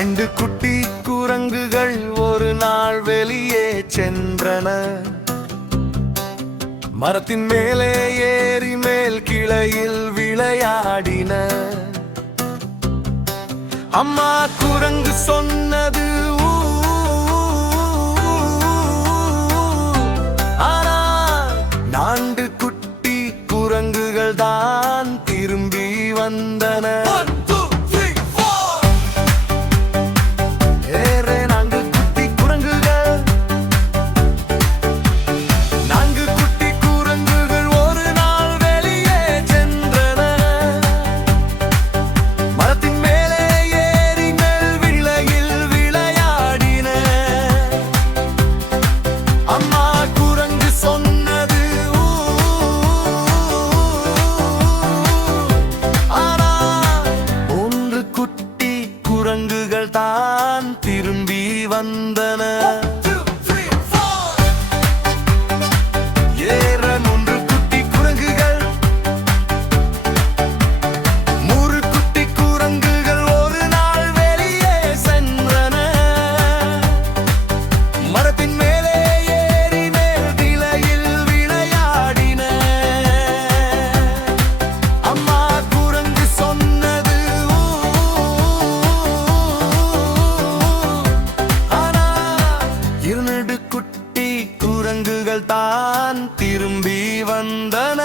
ஐந்து குட்டி குரங்குகள் ஒரு நாள் வெளியே சென்றன. மரத்தின் மேலே ஏறி மேல் கிளையில் விளையாடின. அம்மா குரங்கு சொன்னது ஆனால் நான்கு குட்டி குரங்குகள் தான் திரும்பி வந்தன. குரங்குகள் தான் திரும்பி வந்தன. ஏற மூன்று குட்டி குரங்குகள், மூன்று குட்டி குரங்குகள் ஒரு நாள் வெளியே சென்றன. மரத்தின் மேலே ஏறி மேல் கிளையில் விளையாடின. அம்மா குரங்கு சொன்னது குட்டி குரங்குகள் தான் திரும்பி வந்தன.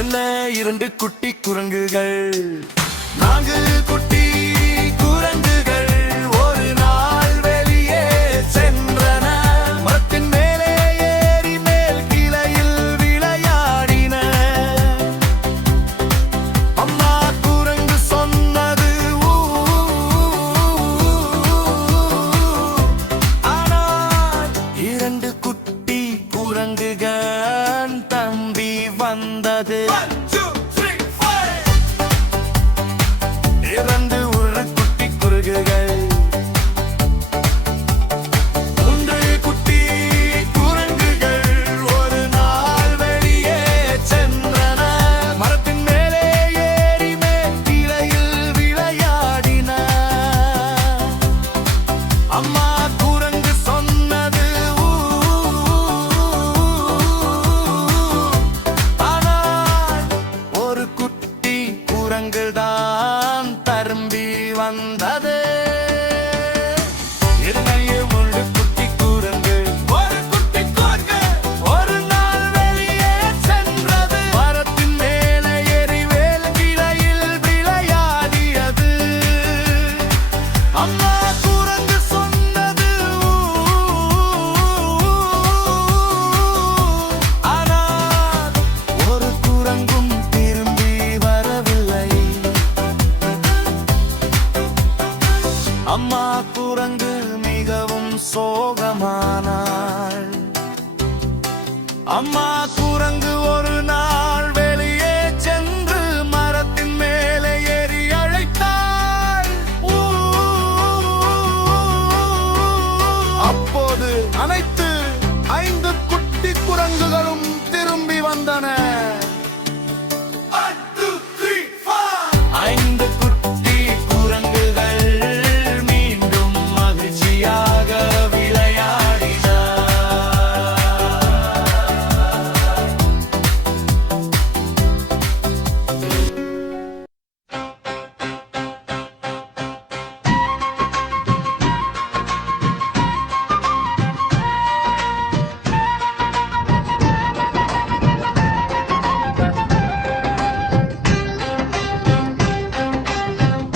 என்ன இரண்டு குட்டி குரங்குகள், நான்கு குட்டி குரங்குகள் ஒரு நாள் வெளியே சென்றன. மரத்தின் மேலே ஏறி மேல் கிளையில் விளையாடின. அம்மா குரங்கு சொன்னது ஆனால் இரண்டு குட்டி குரங்குகள் தம்பி வந்தது. இரண்டு ஒரு குட்டி குரங்குகள், மூன்று குட்டி குரங்குகள் ஒரு நாள் வெளியே சென்றன. மரத்தின் மேலே ஏறி மேல் கிளையில் விளையாடின. அம்மா குரங்கு சொன்னது ஆனால் ஒரு குட்டி குரங்கு தான் திரும்பி வந்தது. என்னையே மூன்று குட்டி குரங்கு, ஒரு குட்டி குரங்கு ஒரு நாள் வெளியே சென்றது. மரத்தின் மேலே ஏறி வேல் கிளையில் விளையாடியது. அம்மா குரங்கு சொன்னது ஆனால் ஒரு குரங்கும் திரும்பி வரவில்லை. அம்மா குரங்கு மிகவும் சோகமானாள். அம்மா குரங்கு ஒரு நாள் வெளியே சென்று மரத்தின் மேலே ஏறி அழைத்தாள். அப்போது அனைத்து ஐந்து குட்டி குரங்குகளும் திரும்பி வந்தன. ஐந்து குட்டி குரங்குகள் மீண்டும் மகிழ்ச்சியாக விளையாடின.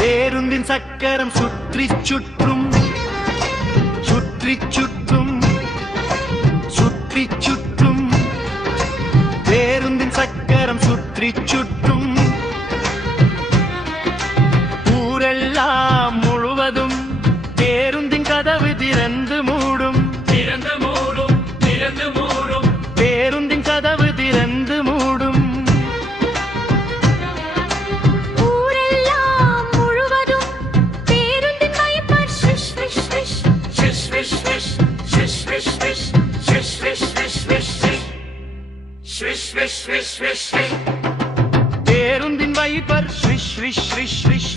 பேருந்தின் சக்கரம் சுற்றி சுற்றும் சுற்றி சுற்றும் சுற்றி சுற்றும். பேருந்தின் சக்கரம் சுற்றி சுற்றும். ஊரெல்லாம் முழுவதும் பேருந்தின் கதவு திறந்து மூடும். திறந்து மூடும், திறந்து மூடும். பேருந்தின் கதவு திறந்து மூடும். ஊரெல்லாம் முழுவதும் பேருந்தின் பேருந்தின் wiper swish swish swish swish.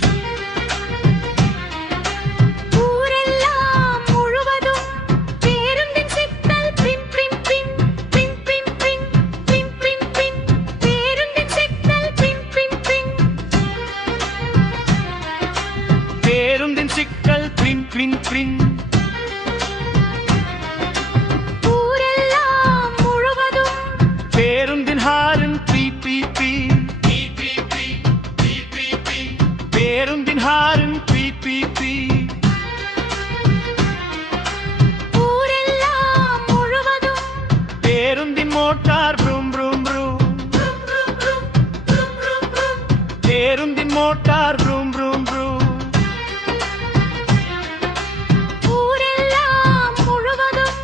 ஊரெல்லாம் முழுவதும் பேருந்தின் சிக்னல் பின் பின் பின் பின் பின் பின் பின் பின் பின். பேருந்தின் சிக்னல் பின் பின் பின். பேருந்தின் சிக்கல் பின் பின் பின். ஊரெல்லாம் முழுவதும் பேருந்தின் ஹாரன் பீ பீ பீ. பேருந்தின் ஹாரன் பீ பீ பீ. ஊரெல்லாம் முழுவதும் பேருந்தின் மோட்டார் ப்ரூம் ப்ரூம் ப்ரூம். பேருந்தின் மோட்டார் ப்ரூம் ப்ரூம் ப்ரூம். ஊரெல்லாம் முழுவதும்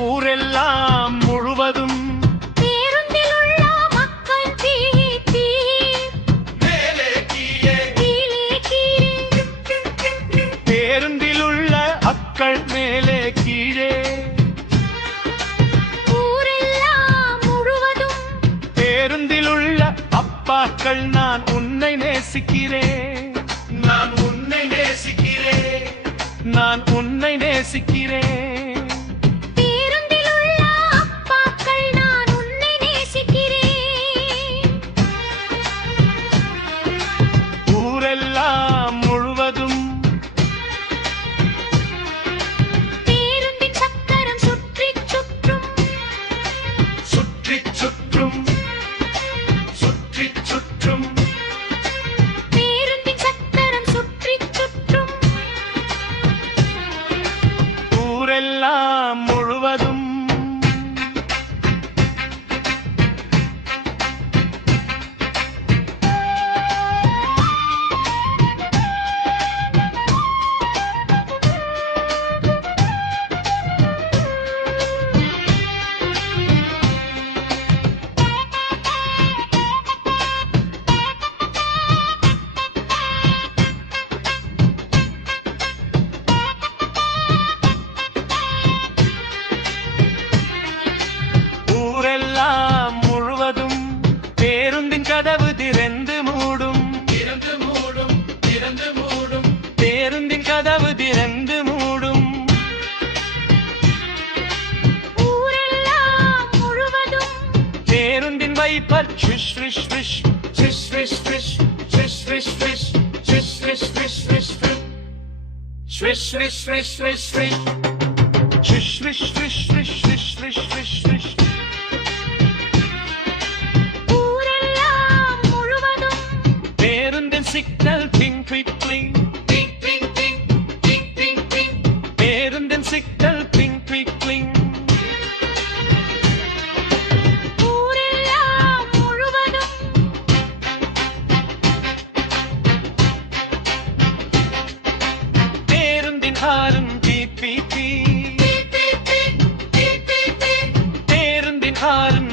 ஊரெல்லாம் முழுவதும் பேருந்தில் உள்ள மக்கள் தீர் தீர் கீழே கீழே. பேருந்தில் உள்ள அக்கள் மேலே கீழே. ஊரெல்லாம் முழுவதும் பேருந்தில் உள்ள அப்பாக்கள் நான் உன்னை நேசிக்கிறேன். நான் உன்னை நேசிக்கிறேன். நான் உன்னை நேசிக்கிறேன். பேருந்தில் உள்ள அப்பாக்கள் நான் உன்னை நேசிக்கிறேன். ஊரெல்லாம் முழுவதும் பேருந்தின் சக்கரம் சுற்றிச் சுற்றும் சுற்றிச் சுற்றும் சுற்றிச் சுற்றும். பேருந்தின் சக்கரம் சுற்றிச் சுற்றும். ஊரெல்லாம் முழுவதும் ஊரெல்லாம் முழுவதும் பேருந்தின் கதவு திறந்து மூடும். திறந்து மூடும். திறந்து மூடும். பேருந்தின் கதவு திறந்து மூடும். ஊரெல்லாம் முழுவதும் பேருந்தின் wiper swish swish swish swish swish swish swish swish swish swish swish swish swish swish swish swish swish swish. Swish swish swish swish swish swish swish swish. ஊரெல்லாம் முழுவதும் பேருந்தின் சிக்னல் பிங் பிங் பிங். பேருந்தின் signal ping ping ping. ஊரெல்லாம் முழுவதும் பேருந்தின் horn பீ பீ பீ. பேருந்தின் horn